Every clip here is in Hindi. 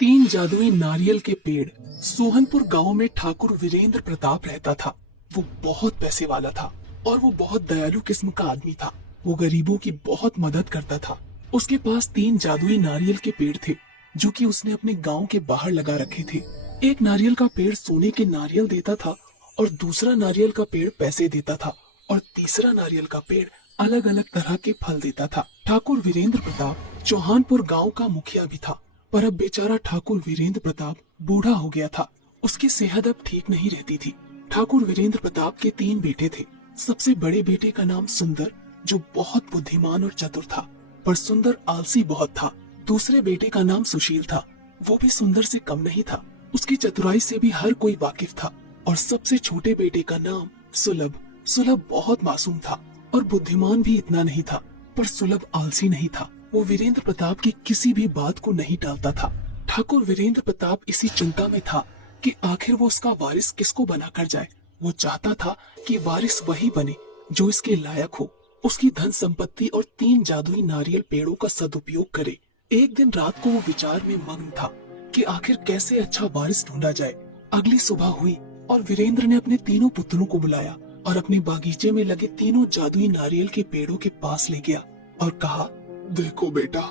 तीन जादुई नारियल के पेड़। सोहनपुर गांव में ठाकुर वीरेंद्र प्रताप रहता था। वो बहुत पैसे वाला था और वो बहुत दयालु किस्म का आदमी था। वो गरीबों की बहुत मदद करता था। उसके पास तीन जादुई नारियल के पेड़ थे जो कि उसने अपने गांव के बाहर लगा रखे थे। एक नारियल का पेड़ सोने के नारियल देता था और दूसरा नारियल का पेड़ पैसे देता था और तीसरा नारियल का पेड़ अलग अलग तरह के फल देता था। ठाकुर वीरेंद्र प्रताप चौहानपुर गांव का मुखिया भी था, पर अब बेचारा ठाकुर वीरेंद्र प्रताप बूढ़ा हो गया था। उसकी सेहत अब ठीक नहीं रहती थी। ठाकुर वीरेंद्र प्रताप के तीन बेटे थे। सबसे बड़े बेटे का नाम सुंदर, जो बहुत बुद्धिमान और चतुर था, पर सुंदर आलसी बहुत था। दूसरे बेटे का नाम सुशील था। वो भी सुंदर से कम नहीं था। उसकी चतुराई से भी हर कोई वाकिफ था। और सबसे छोटे बेटे का नाम सुलभ। सुलभ बहुत मासूम था और बुद्धिमान भी इतना नहीं था, पर सुलभ आलसी नहीं था। वो वीरेंद्र प्रताप की किसी भी बात को नहीं टालता था। ठाकुर वीरेंद्र प्रताप इसी चिंता में था कि आखिर वो उसका वारिस किसको बनाकर जाए। वो चाहता था कि वारिस वही बने जो इसके लायक हो, उसकी धन संपत्ति और तीन जादुई नारियल पेड़ों का सदुपयोग करे। एक दिन रात को वो विचार में मग्न था कि आखिर कैसे अच्छा वारिस ढूंढा जाए। अगली सुबह हुई और वीरेंद्र ने अपने तीनों पुत्रों को बुलाया और अपने बागीचे में लगे तीनों जादुई नारियल के पेड़ों के पास ले गया और कहा, देखो बेटा,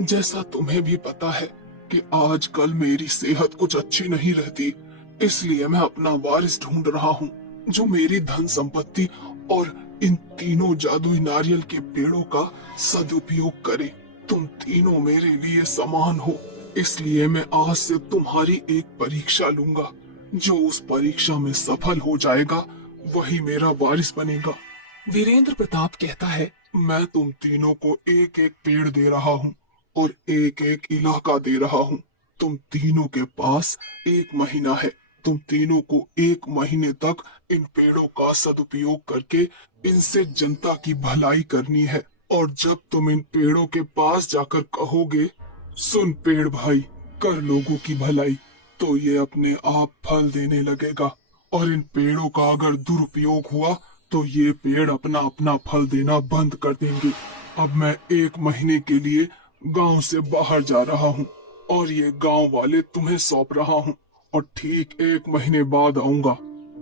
जैसा तुम्हें भी पता है कि आजकल मेरी सेहत कुछ अच्छी नहीं रहती, इसलिए मैं अपना वारिस ढूंढ रहा हूँ जो मेरी धन संपत्ति और इन तीनों जादुई नारियल के पेड़ों का सदुपयोग करे। तुम तीनों मेरे लिए समान हो, इसलिए मैं आज से तुम्हारी एक परीक्षा लूंगा। जो उस परीक्षा में सफल हो जाएगा वही मेरा वारिस बनेगा। वीरेंद्र प्रताप कहता है, मैं तुम तीनों को एक एक पेड़ दे रहा हूँ और एक एक इलाका दे रहा हूँ। तुम तीनों के पास एक महीना है। तुम तीनों को एक महीने तक इन पेड़ों का सदुपयोग करके इनसे जनता की भलाई करनी है। और जब तुम इन पेड़ों के पास जाकर कहोगे, सुन पेड़ भाई, कर लोगों की भलाई, तो ये अपने आप फल देने लगेगा। और इन पेड़ों का अगर दुरुपयोग हुआ तो ये पेड़ अपना अपना फल देना बंद कर देंगे। अब मैं एक महीने के लिए गांव से बाहर जा रहा हूँ और ये गांव वाले तुम्हें सौंप रहा हूँ। और ठीक एक महीने बाद आऊंगा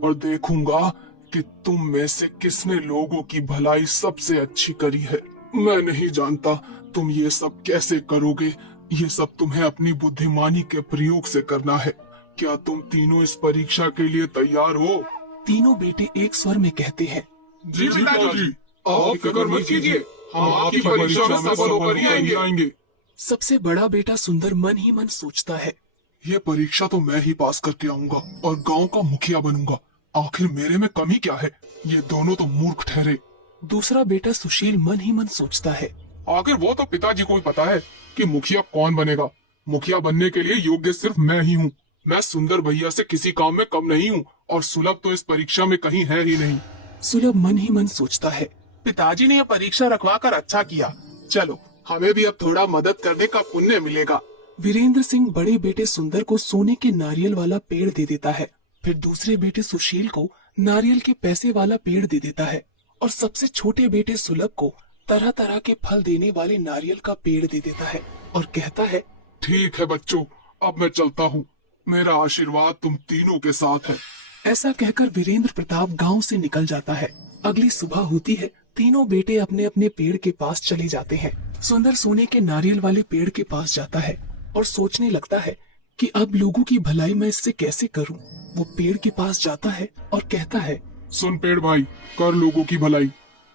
और देखूंगा कि तुम में से किसने लोगों की भलाई सबसे अच्छी करी है। मैं नहीं जानता तुम ये सब कैसे करोगे। ये सब तुम्हें अपनी बुद्धिमानी के प्रयोग से करना है। क्या तुम तीनों इस परीक्षा के लिए तैयार हो? तीनों बेटे एक स्वर में कहते हैं, जी पिताजी, आप फिक्र मत कीजिए, हम आपकी परीक्षा में सफल होकर ही आएंगे। सबसे बड़ा बेटा सुंदर मन ही मन सोचता है, ये परीक्षा तो मैं ही पास करके आऊंगा और गांव का मुखिया बनूंगा। आखिर मेरे में कमी क्या है? ये दोनों तो मूर्ख ठहरे। दूसरा बेटा सुशील मन ही मन सोचता है, आखिर वो तो पिताजी को ही पता है कि मुखिया कौन बनेगा। मुखिया बनने के लिए योग्य सिर्फ मैं ही हूँ। मैं सुंदर भैया से किसी काम में कम नहीं हूँ और सुलभ तो इस परीक्षा में कहीं है ही नहीं। सुलभ मन ही मन सोचता है, पिताजी ने यह परीक्षा रखवा कर अच्छा किया। चलो, हमें भी अब थोड़ा मदद करने का पुण्य मिलेगा। वीरेंद्र सिंह बड़े बेटे सुंदर को सोने के नारियल वाला पेड़ दे देता है। फिर दूसरे बेटे सुशील को नारियल के पैसे वाला पेड़ दे देता है और सबसे छोटे बेटे सुलभ को तरह तरह के फल देने वाले नारियल का पेड़ दे देता है और कहता है, ठीक है बच्चों, अब मैं चलता हूँ। मेरा आशीर्वाद तुम तीनों के साथ है। ऐसा कहकर वीरेंद्र प्रताप गांव से निकल जाता है। अगली सुबह होती है। तीनों बेटे अपने अपने पेड़ के पास चले जाते हैं। सुंदर सोने के नारियल वाले पेड़ के पास जाता है और सोचने लगता है कि अब लोगों की भलाई मैं इससे कैसे करूं। वो पेड़ के पास जाता है और कहता है, सुन पेड़ भाई, कर लोगों की भलाई।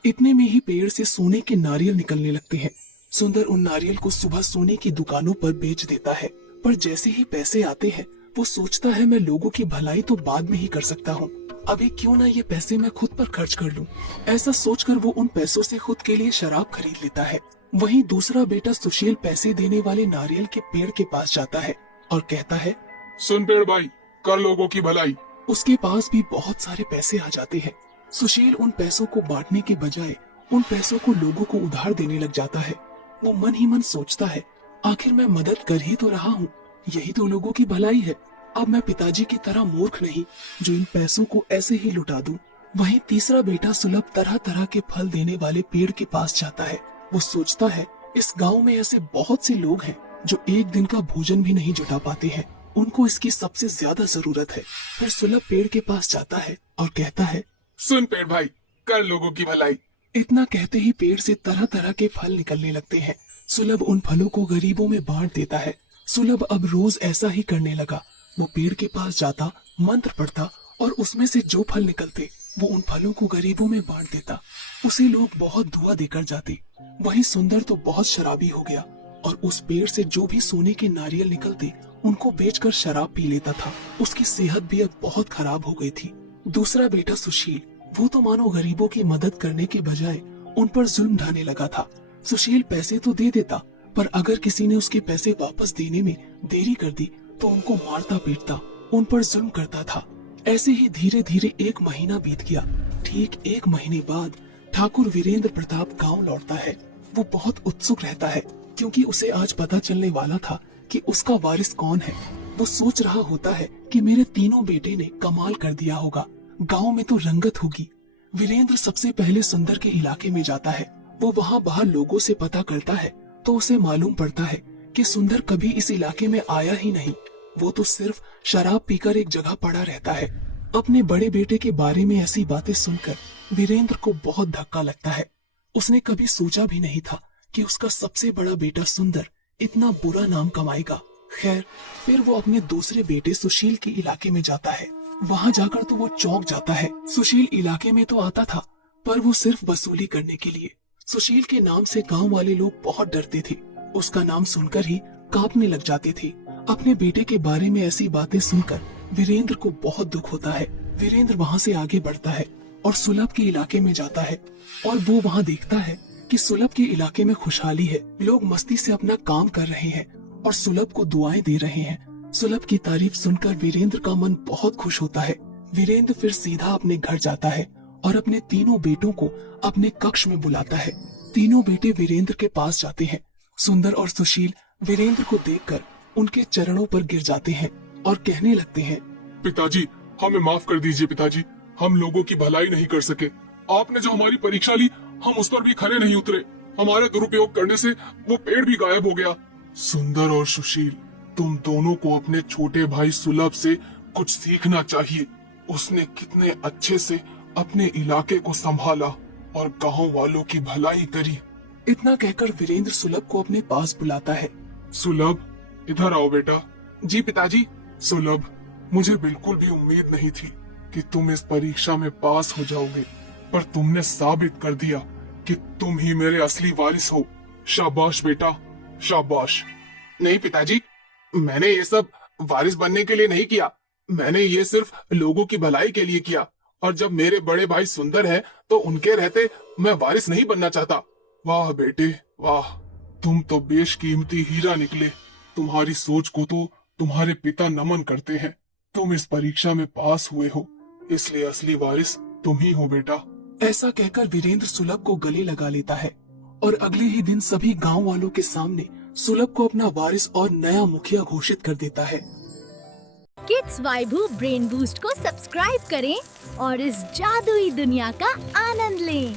इतने में ही पेड़ से सोने के नारियल निकलने लगते हैं। सुंदर उन नारियल को सुबह सोने की दुकानों पर बेच देता है, पर जैसे ही पैसे आते हैं वो सोचता है, मैं लोगों की भलाई तो बाद में ही कर सकता हूँ, अभी क्यों ना ये पैसे मैं खुद पर खर्च कर लूं। ऐसा सोचकर वो उन पैसों से खुद के लिए शराब खरीद लेता है। वहीं दूसरा बेटा सुशील पैसे देने वाले नारियल के पेड़ के पास जाता है और कहता है, सुन पेड़ भाई, कर लोगों की भलाई। उसके पास भी बहुत सारे पैसे आ जाते हैं। सुशील उन पैसों को बांटने के बजाय उन पैसों को लोगों को उधार देने लग जाता है। वो मन ही मन सोचता है, आखिर मैं मदद कर ही तो रहा हूँ, यही तो लोगों की भलाई है। अब मैं पिताजी की तरह मूर्ख नहीं जो इन पैसों को ऐसे ही लुटा दूं। वहीं तीसरा बेटा सुलभ तरह तरह के फल देने वाले पेड़ के पास जाता है। वो सोचता है, इस गांव में ऐसे बहुत से लोग हैं जो एक दिन का भोजन भी नहीं जुटा पाते हैं, उनको इसकी सबसे ज्यादा जरूरत है। फिर सुलभ पेड़ के पास जाता है और कहता है, सुन पेड़ भाई, कर लोगों की भलाई। इतना कहते ही पेड़ से तरह तरह के फल निकलने लगते हैं। सुलभ उन फलों को गरीबों में बांट देता है। सुलभ अब रोज ऐसा ही करने लगा। वो पेड़ के पास जाता, मंत्र पढ़ता और उसमें से जो फल निकलते वो उन फलों को गरीबों में बांट देता। उसे लोग बहुत धुआं देकर जाते। वहीं सुंदर तो बहुत शराबी हो गया और उस पेड़ से जो भी सोने के नारियल निकलते उनको बेचकर शराब पी लेता था। उसकी सेहत भी अब बहुत खराब हो गई थी। दूसरा बेटा सुशील, वो तो मानो गरीबों की मदद करने के बजाय उन पर जुल्म ढाने लगा था। सुशील पैसे तो दे देता, पर अगर किसी ने उसके पैसे वापस देने में देरी कर दी तो उनको मारता पीटता, उन पर जुल्म करता था। ऐसे ही धीरे धीरे 1 महीना बीत गया। ठीक 1 महीने बाद ठाकुर वीरेंद्र प्रताप गांव लौटता है। वो बहुत उत्सुक रहता है क्योंकि उसे आज पता चलने वाला था कि उसका वारिस कौन है। वो सोच रहा होता है कि मेरे तीनों बेटे ने कमाल कर दिया होगा, गांव में तो रंगत होगी। वीरेंद्र सबसे पहले सुंदर के इलाके में जाता है। वो वहाँ बाहर लोगों से पता करता है तो उसे मालूम पड़ता है कि सुंदर कभी इस इलाके में आया ही नहीं। वो तो सिर्फ शराब पीकर एक जगह पड़ा रहता है। अपने बड़े बेटे के बारे में ऐसी बातें सुनकर वीरेंद्र को बहुत धक्का लगता है। उसने कभी सोचा भी नहीं था कि उसका सबसे बड़ा बेटा सुंदर इतना बुरा नाम कमाएगा। खैर, फिर वो अपने दूसरे बेटे सुशील के इलाके में जाता है। वहाँ जाकर तो वो चौंक जाता है। सुशील इलाके में तो आता था, पर वो सिर्फ वसूली करने के लिए। सुशील के नाम से गांव वाले लोग बहुत डरते थे। उसका नाम सुनकर ही कांपने लग जाते थे। अपने बेटे के बारे में ऐसी बातें सुनकर वीरेंद्र को बहुत दुख होता है। वीरेंद्र वहाँ से आगे बढ़ता है और सुलभ के इलाके में जाता है और वो वहाँ देखता है कि सुलभ के इलाके में खुशहाली है। लोग मस्ती से अपना काम कर रहे हैं और सुलभ को दुआएं दे रहे हैं। सुलभ की तारीफ सुनकर वीरेंद्र का मन बहुत खुश होता है। वीरेंद्र फिर सीधा अपने घर जाता है और अपने तीनों बेटों को अपने कक्ष में बुलाता है। तीनों बेटे वीरेंद्र के पास जाते हैं। सुंदर और सुशील वीरेंद्र को देखकर उनके चरणों पर गिर जाते हैं और कहने लगते हैं, पिताजी, हमें माफ कर दीजिए पिताजी, हम लोगों की भलाई नहीं कर सके। आपने जो हमारी परीक्षा ली, हम उस पर भी खरे नहीं उतरे। हमारे दुरुपयोग करने से वो पेड़ भी गायब हो गया। सुंदर और सुशील, तुम दोनों को अपने छोटे भाई सुलभ से कुछ सीखना चाहिए। उसने कितने अच्छे से अपने इलाके को संभाला और गांव वालों की भलाई करी। इतना कहकर वीरेंद्र सुलभ को अपने पास बुलाता है। सुलभ, इधर आओ बेटा। जी पिताजी। सुलभ, मुझे बिल्कुल भी उम्मीद नहीं थी कि तुम इस परीक्षा में पास हो जाओगे, पर तुमने साबित कर दिया कि तुम ही मेरे असली वारिस हो। शाबाश बेटा, शाबाश। नहीं पिताजी, मैंने ये सब वारिस बनने के लिए नहीं किया। मैंने ये सिर्फ लोगों की भलाई के लिए किया। और जब मेरे बड़े भाई सुंदर है तो उनके रहते मैं वारिस नहीं बनना चाहता। वाह बेटे वाह, तुम तो बेशकीमती हीरा निकले। तुम्हारी सोच को तो तुम्हारे पिता नमन करते हैं। तुम इस परीक्षा में पास हुए हो, इसलिए असली वारिस तुम ही हो बेटा। ऐसा कहकर वीरेंद्र सुलभ को गले लगा लेता है और अगले ही दिन सभी गांव वालों के सामने सुलभ को अपना वारिस और नया मुखिया घोषित कर देता है। किड्स वाइबू ब्रेन बूस्ट को सब्सक्राइब करें और इस जादुई दुनिया का आनंद लें।